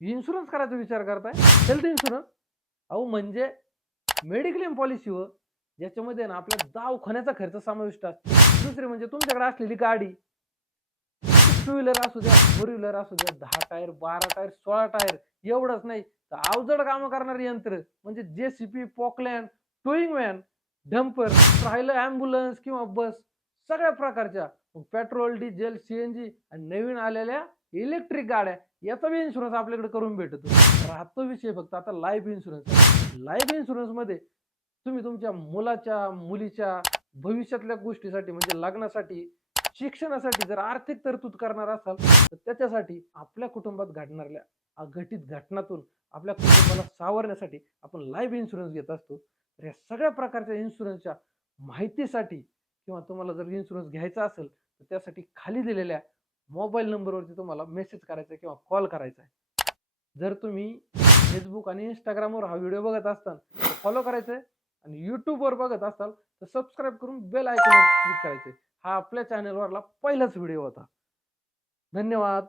Insurance करायचा विचार करताय? हेल्थ इन्शुरन्स अहो म्हणजे मेडिक्लेम पॉलिसी ज्याच्यामध्ये ना आपल्या दवाखान्याचा खर्च समाविष्ट असतो. दुसरी म्हणजे तुमच्याकडे असलेली गाडी. टू व्हीलर असू द्या फोर व्हीलर असू द्या दहा टायर बारा टायर सोळा टायर एवढंच नाही. तर अवजड कामं करणारे यंत्र म्हणजे J C B Poclain towing van dumper राहिलं ॲम्ब्युलन्स किंवा बस सगळ्या प्रकारच्या petrol diesel C N G आणि नवीन आलेल्या इलेक्ट्रिक गाड्या याचा बी इन्शुरन्स आपल्याकडे करून भेटतो. राहतो विषय फक्त आता लाईफ इन्शुरन्स लाईफ इन्शुरन्समध्ये तुम्ही तुमच्या मुलाच्या मुलीच्या भविष्यातल्या गोष्टीसाठी म्हणजे लग्नासाठी शिक्षणासाठी जर आर्थिक तरतूद करणार असाल तर त्याच्यासाठी आपल्या कुटुंबात घडणाऱ्या अघटित घटनातून आपल्या कुटुंबाला सावरण्यासाठी आपण लाईफ इन्शुरन्स घेत असतो. तर या सगळ्या प्रकारच्या इन्शुरन्सच्या माहितीसाठी किंवा तुम्हाला जर इन्शुरन्स घ्यायचा असेल तर त्यासाठी खाली दिलेल्या मोबाईल नंबरवरती तुम्हाला मेसेज करायचा आहे किंवा कॉल करायचा आहे. जर तुम्ही फेसबुक आणि इंस्टाग्रामवर हा व्हिडिओ बघत असताल तर फॉलो करायचं आहे आणि यूट्यूबवर बघत असाल तर सबस्क्राईब करून बेल आयकॉनवर क्लिक करायचं हा आपल्या चॅनलवरला पहिलाच व्हिडिओ होता. धन्यवाद.